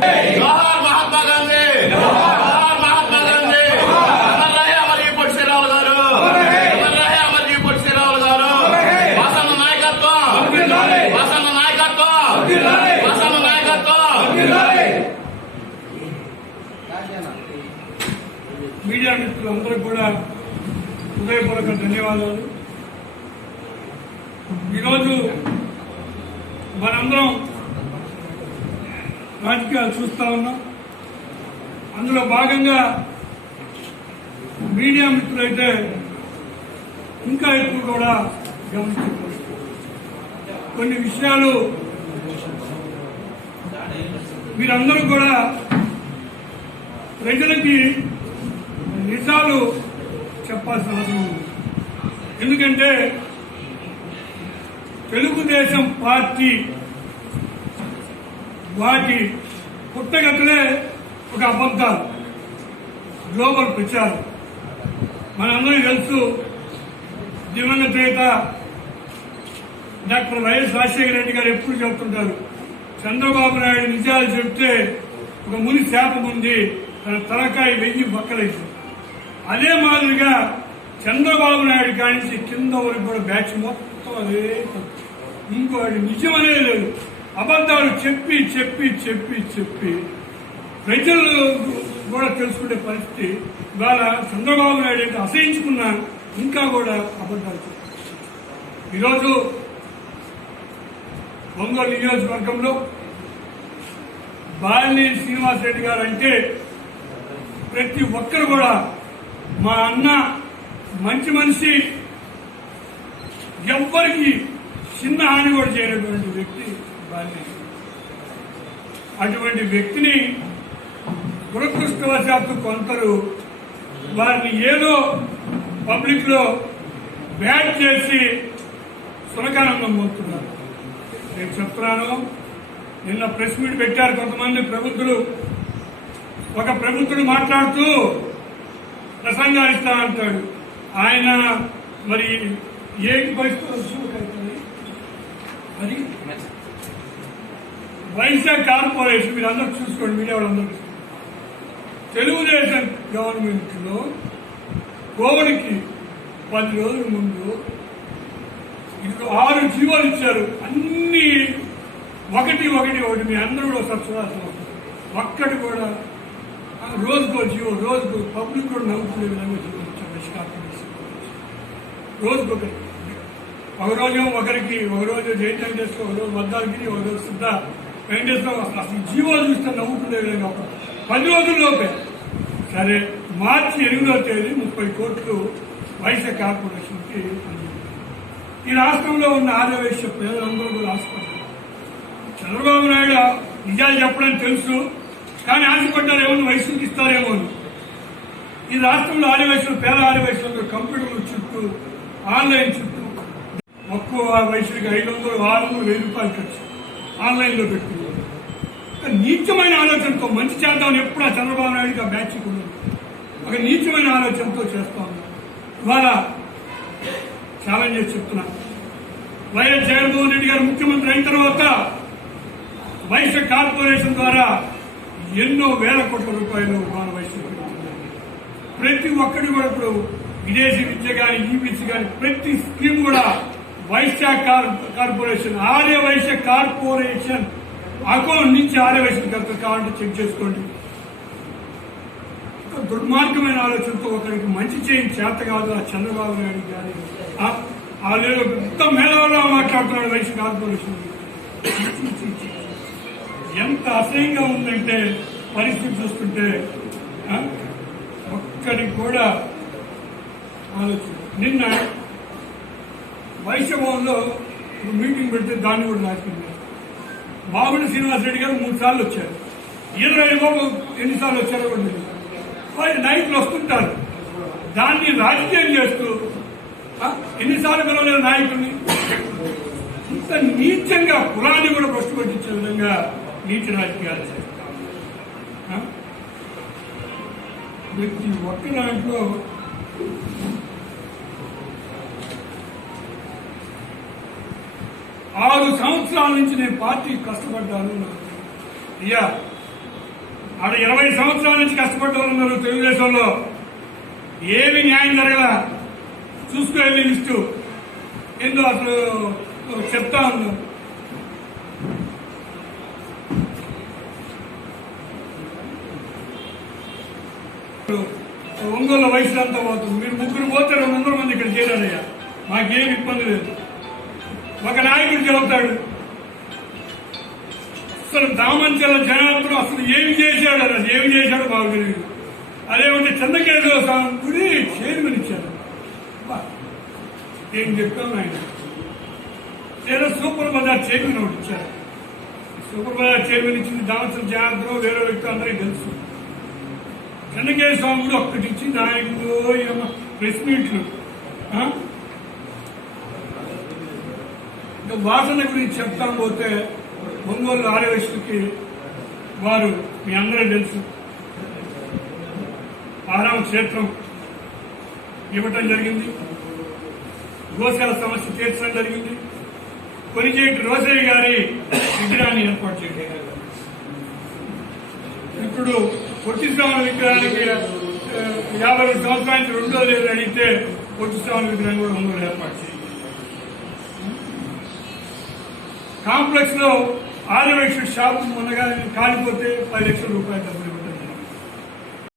జోహార్ మహాత్మా గాంధీ, జోహార్ మహాత్మా గాంధీ. అమర్ రహే అమర్జీ పొట్టి శ్రీరాములు గారు, అమర్ రహే అమర్జీ పొట్టి శ్రీరాములు గారు. వాసన్న నాయకత్వం, వాసన్న నాయకత్వం, వాసన్న నాయకత్వం. మీడియా మిత్రులందరూ కూడా హృదయపూర్వక ధన్యవాదాలు. ఈరోజు మనందరం రాజకీయాలు చూస్తా ఉన్నాం. అందులో భాగంగా మీడియా మిత్రులైతే ఇంకా ఎక్కువ కూడా గమనించారు. కొన్ని విషయాలు మీరందరూ కూడా ప్రజలకి నిజాలు చెప్పాల్సిన అవసరం ఉంది. ఎందుకంటే తెలుగుదేశం పార్టీ వాటి పుట్టగతులే ఒక అబద్ధాలు, గ్లోబల్ ప్రచారం. మనందరికీ తెలుసు, దివంగత నేత డాక్టర్ వైఎస్ రాజశేఖర రెడ్డి గారు ఎప్పుడు చెబుతుంటారు, చంద్రబాబు నాయుడు నిజాలు చెప్తే ఒక ముని శాపం ఉంది, తన తలకాయ 1000 బక్కలైంది. అదే మాదిరిగా చంద్రబాబు నాయుడు కానించి కింద వరకు కూడా బ్యాచ్ మొత్తం అదే ఇంకోటి నిజమనే లేదు. అబద్ధాలు చెప్పి చెప్పి చెప్పి చెప్పి ప్రజలు కూడా తెలుసుకునే పరిస్థితి. ఇవాళ చంద్రబాబు నాయుడు అంటే అసహించుకున్నా ఇంకా కూడా అబద్ధాలు చెప్పారు. ఈరోజు ఒంగోలు నియోజకవర్గంలో బాలినేని శ్రీనివాసరెడ్డి గారు అంటే ప్రతి ఒక్కరు కూడా మా అన్న మంచి మనిషి, ఎవ్వరికి చిన్న హాని కూడా చేయనటువంటి వ్యక్తి బాలినేని. అటువంటి వ్యక్తిని దురదృష్టవశాత్తు కొందరు వారిని ఏదో పబ్లిక్ లో బ్యాడ్ చేసి సునకానందం పొందుతున్నారు. నేను చెప్తున్నాను, నిన్న ప్రెస్ మీట్ పెట్టారు కొంతమంది ప్రబుద్ధులు. ఒక ప్రబుద్ధుడు మాట్లాడుతూ ప్రసంగాలు ఇస్తానంటాడు. ఆయన మరి ఏ పరిస్థితులు అది వైజాగ్ కార్పొరేషన్ మీరు అందరూ చూసుకోండి, మీడియా వాళ్ళందరూ. తెలుగుదేశం గవర్నమెంట్ లో కోవిడ్కి 10 రోజుల ముందు 6 జీవోలు ఇచ్చారు. అన్ని ఒకటి మీ అందరూ కూడా సబ్సిడీ ఒక్కటి కూడా రోజుకో జీవో, రోజుకు పబ్లిక్ కూడా నమ్ముకునే విధంగా జీవో ఇచ్చారు. రోజుకొకటి, ఒకరోజు ఒకరికి, ఒకరోజు జైన్ వెంకటేశ్వర, ఒకరోజు మద్దాలగిరి, ఒకరోజు సిద్ధ వెంకటేశ్వర. అసలు జీవో చూస్తే నవ్వుకునే విధంగా 10 రోజుల్లోపే. సరే, మార్చి 8వ తేదీ 30 కోట్లు వైశ్య కార్పొరేషన్కి. ఈ రాష్ట్రంలో ఉన్న ఆర్యవైశ్య పేదలందరూ కూడా ఆశపడ్డారు. చంద్రబాబు నాయుడు నిజాలు చెప్పడం తెలుసు, కానీ ఆశపడ్డారు ఏమన్నా వైశ్యులకు ఇస్తారేమో అని. ఈ రాష్ట్రంలో ఆర్యవైశ్యులు, పేద ఆర్యవైశ్యులు కంప్యూటర్ల చుట్టూ, ఆన్లైన్ చుట్టూ ఒక్కో వైశ్యుడికి 500, 600, 1000 రూపాయలు ఖర్చు ఆన్లైన్ లో పెట్టుకున్నారు. నీచమైన ఆలోచనతో మంచి చేద్దామని ఎప్పుడు ఆ చంద్రబాబు నాయుడుకి ఆ బ్యాచ్ కూడా ఒక నీచమైన ఆలోచనతో చేస్తా ఉన్నారు. ఇవాళ ఛాలెంజ్ చేసి చెప్తున్నా, వైఎస్ జగన్మోహన్ రెడ్డి గారు ముఖ్యమంత్రి అయిన తర్వాత వైశ్య కార్పొరేషన్ ద్వారా ఎన్నో వేల కోట్ల రూపాయలు మన వైశ్య ప్రతి ఒక్కటి కూడా ఇప్పుడు విదేశీ విద్య కానీ, ఈబీసీ కానీ ప్రతి స్కీమ్ కూడా Vysya corporation, Arya Vysya corporation account నుంచి ఆర్య వైశ్య కావాలంటే చెక్ చేసుకోండి. దుర్మార్గమైన ఆలోచనతో ఒకరికి మంచి చేయని చేత కాదు ఆ చంద్రబాబు నాయుడు కానీ. వాళ్ళు పెద్ద మేధావులా మాట్లాడుతున్నాడు వైశ్య కార్పొరేషన్. ఎంత అసహ్యంగా ఉందంటే పరిస్థితి చూస్తుంటే ఒక్కరికి కూడా ఆలోచన. నిన్న వైశ్య భవన్లో ఒక మీటింగ్ పెడితే దాన్ని కూడా రాసింది. బాబుని శ్రీనివాసరెడ్డి గారు 3 సార్లు వచ్చారు. 20 ఎన్నిసార్లు వచ్చారో కూడా తెలియదు. వాళ్ళు నాయకులు వస్తుంటారు, దాన్ని రాజకీయం చేస్తూ ఎన్నిసార్లు పిలవలేదు నాయకుల్ని. ఇంత నీచంగా కులాన్ని కూడా భ్రష్టు పట్టించే విధంగా నీతి రాజకీయాలు చేస్తాం. ప్రతి ఒక్క దాంట్లో ఆరు సంవత్సరాల నుంచి నేను పార్టీ కష్టపడ్డాను. అయ్యా ఆడ 20 సంవత్సరాల నుంచి కష్టపడ్డ వాళ్ళు ఉన్నారు తెలుగుదేశంలో. ఏమి న్యాయం జరగల. చూసుకుని లిస్టు ఏందో అసలు చెప్తా ఉన్నారు. ఒంగోలు వయసులో అంతా పోతుంది. మీరు ముగ్గురు పోతే 200 మంది ఇక్కడ చేరారయ్యా. మాకేం ఇబ్బంది లేదు. ఒక నాయకుడు చెబుతాడు అసలు దామంచెల జనార్దన్ అసలు ఏమి చేశాడు, అది ఏమి చేశాడో బాగా తెలియదు. అదేమంటే చంద్రకేశ్వర స్వామి గుడి చైర్మన్ ఇచ్చారు. ఏం చెప్తాం ఆయన. ఏదో సూపర్ బజార్ చైర్మన్ ఒకటి ఇచ్చారు. సూపర్ బజార్ చైర్మన్ ఇచ్చింది దామంచెల జనార్దన్, వేరే వ్యక్తి అందరికీ తెలుసు. చంద్రకేశ్వర స్వామి కూడా ఒక్కటి ఇచ్చింది ఆయనకు ప్రెస్ మీట్లు. వాసన గురించి చెప్తాం పోతే ఒంగోలు ఆర్యవైశ్యులకి వారు మీ అందరూ తెలుసు ఆరామ క్షేత్రం ఇవ్వటం జరిగింది. గోశాల సమస్య తీర్చడం జరిగింది. కొనిచేటి రోసయ్య గారి విగ్రహాన్ని ఏర్పాటు చేయడం. ఇప్పుడు పొట్టి శ్రావణ విగ్రహానికి 52 సంవత్సరానికి 2వ తేదీ అడిగితే పొట్టి శ్రావణ విగ్రహం కూడా ఒంగోలు ఏర్పాటు చేయాలి. కాంప్లెక్స్ లో ఆర్యవైశ్యుడు షాప్ మొన్నగా కాలిపోతే 10 లక్షల రూపాయలు